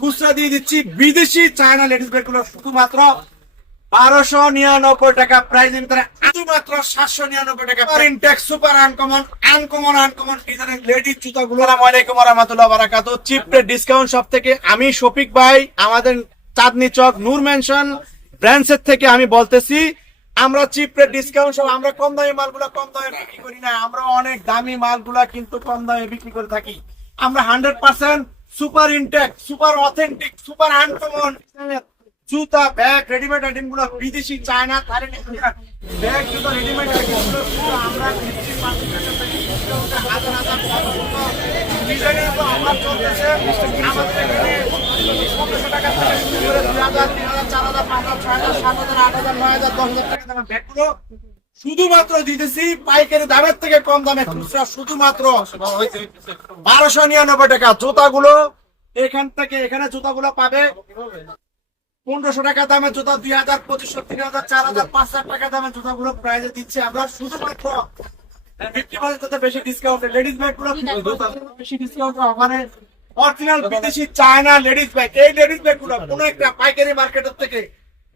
খুচরা দিয়ে দিচ্ছি বিদেশি চায়না লেডিস ব্যাগগুলো শুধুমাত্র বারোশো নিরানব্বই টাকা প্রাইস শুধুমাত্র সাতশো নিরানব্বই টাকা। Intact super uncommon uncommon uncommon ডিজাইনের লেডিস জুতা গুলো আলাইকুম রহমতুল্লাহ বারাকাত চিপ ডিসকাউন্ট সব থেকে আমি শফিক ভাই, আমাদের চাঁদনি চক নূর মেনশন ব্র্যান্ডসের থেকে আমি বলতেছি, আমরা চিপ ডিসকাউন্ট সব আমরা কম দামি মালগুলো কম দামে বিক্রি করি না, আমরা অনেক দামি মালগুলা কিন্তু কম দামে বিক্রি করে থাকি। আমরা hundred percent super intact super authentic super uncommon জুতা ব্যাগ রেডিমেড আইটেমগুলো বিদেশি চায়না থাইল্যান্ড ব্যাগ জুতা রেডিমেড আইটেম আমরা হাজার হাজার ডিজাইনের উপর অফার চলতেছে। আমাদের দুই হাজার, তিন হাজার, চার হাজার, পাঁচ হাজার, ছয় হাজার, সাত হাজার, আট হাজার, নয় হাজার, দশ হাজার টাকা দামের ব্যাগগুলো শুধুমাত্র দিতেছি পাইকারি দামের থেকে কম দামে খুচরা শুধুমাত্র বারোশো নিরানব্বই টাকা। জুতাগুলো এখান থেকে এখানে জুতাগুলো পাবে। পনেরোশো টাকা দামের জুতা দুই হাজার পঁচিশশো তিন হাজার চার হাজার পাঁচ হাজার টাকা দামের জুতাগুলো প্রাইজে দিচ্ছে আমরা। শুধুমাত্র ফিফটি পার্সেন্ট বেশি ডিসকাউন্ট লেডিস ব্যাগগুলো বেশি ডিসকাউন্ট অফারে অরিজিনাল বিদেশি চায়না লেডিস ব্যাগ এই লেডিস ব্যাগগুলো কোনো একটা পাইকারি মার্কেটের থেকে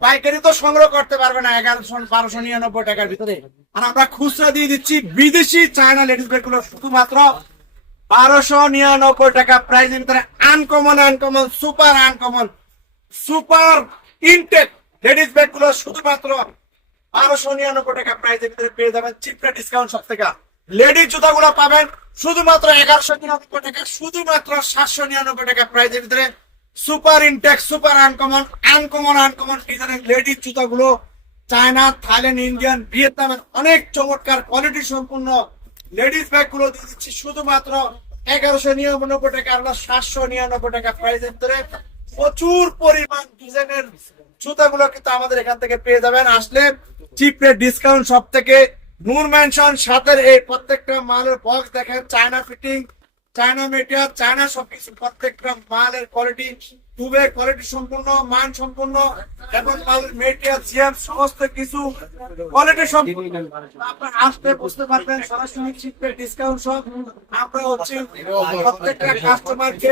পাইকারি তো সংগ্রহ করতে পারবে না, এগারোশো, বারোশো নিরানব্বই টাকার ভিতরে। আর আমরা খুচরা দিয়ে দিচ্ছি বিদেশি চায়না লেডিস ব্যাগগুলো, শুধুমাত্র বারোশো নিরানব্বই টাকা প্রাইজের ভিতরে। Uncommon uncommon super uncommon super intact ladies ব্যাগগুলো শুধুমাত্র বারোশো নিরানব্বই টাকা প্রাইজের ভিতরে পেয়ে যাবেন। চিপটা ডিসকাউন্ট সব থেকে। লেডিস জুতা গুলো পাবেন শুধুমাত্র এগারোশো নিরানব্বই টাকা, শুধুমাত্র সাতশো নিরানব্বই টাকা প্রাইজের ভিতরে। Super intact, super uncommon uncommon uncommon ডিজাইনের লেডিস জুতা গুলো চায়না, থাইল্যান্ড, ইন্ডিয়ান, ভিয়েতনামের অনেক চমৎকার কোয়ালিটি সম্পূর্ণ লেডিস ব্যাগগুলো দিয়ে দিচ্ছি। শুধুমাত্র এগারোশো নিরানব্বই টাকা আমরা সাতশো নিরানব্বই টাকা প্রাইজের ভিতরে। প্রচুর পরিমাণ ডিজাইনের জুতাগুলো কিন্তু আমাদের এখান থেকে পেয়ে যাবেন। আসলে চিপ ডিসকাউন্ট সব থেকে নূর ম্যানশন সাথের এই প্রত্যেকটা মালের বক্স দেখেন, China fitting China material China সবকিছু প্রত্যেকটা মালের কোয়ালিটি খুবই কোয়ালিটি সম্পূর্ণ, মান সম্পূর্ণ, এবং মেটেরিয়াল সিএম সমস্ত কিছু কোয়ালিটি সম্পূর্ণ আপনার আসতে বুঝতে পারবেন, সরাসরি চিপে ডিসকাউন্ট সব। আমরা হচ্ছে প্রত্যেকটা কাস্টমারকে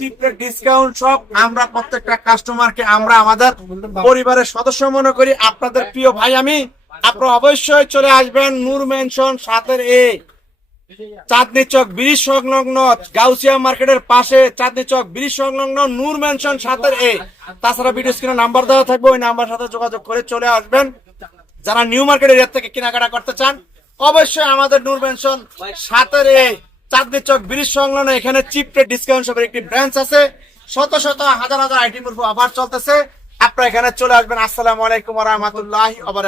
চিপে ডিসকাউন্ট সব আমরা প্রত্যেকটা কাস্টমারকে আমরা আমাদের পরিবারের সদস্য মনে করি। আপনাদের প্রিয় ভাই আমি আপনারা অবশ্যই চলে আসবেন নূর মেনশন সাতের এ। চাঁদনি চক ব্রিজ সংলগ্ন গাউসিয়া মার্কেটের পাশে চাঁদনি চক ব্রিজ সংলগ্ন নূর মেনশন সাতের এ। তাছাড়া ভিডিও স্ক্রিনে নাম্বার দেওয়া থাকবে, ওই নাম্বার সাথে যোগাযোগ করে চলে আসবেন। যারা নিউ মার্কেট এরিয়া থেকে কেনাকাটা করতে চান, অবশ্যই আমাদের নূর মেনশন সাতের এ চাঁদনি চক ব্রিজ সংলগ্ন এখানে চিপ রেট ডিসকাউন্ট সবের একটি ব্রাঞ্চ আছে। শত শত হাজার হাজার উপর অফার চলতেছে। আপনারা এখানে চলে আসবেন। আসসালামু আলাইকুম রহমতুল্লাহ আবার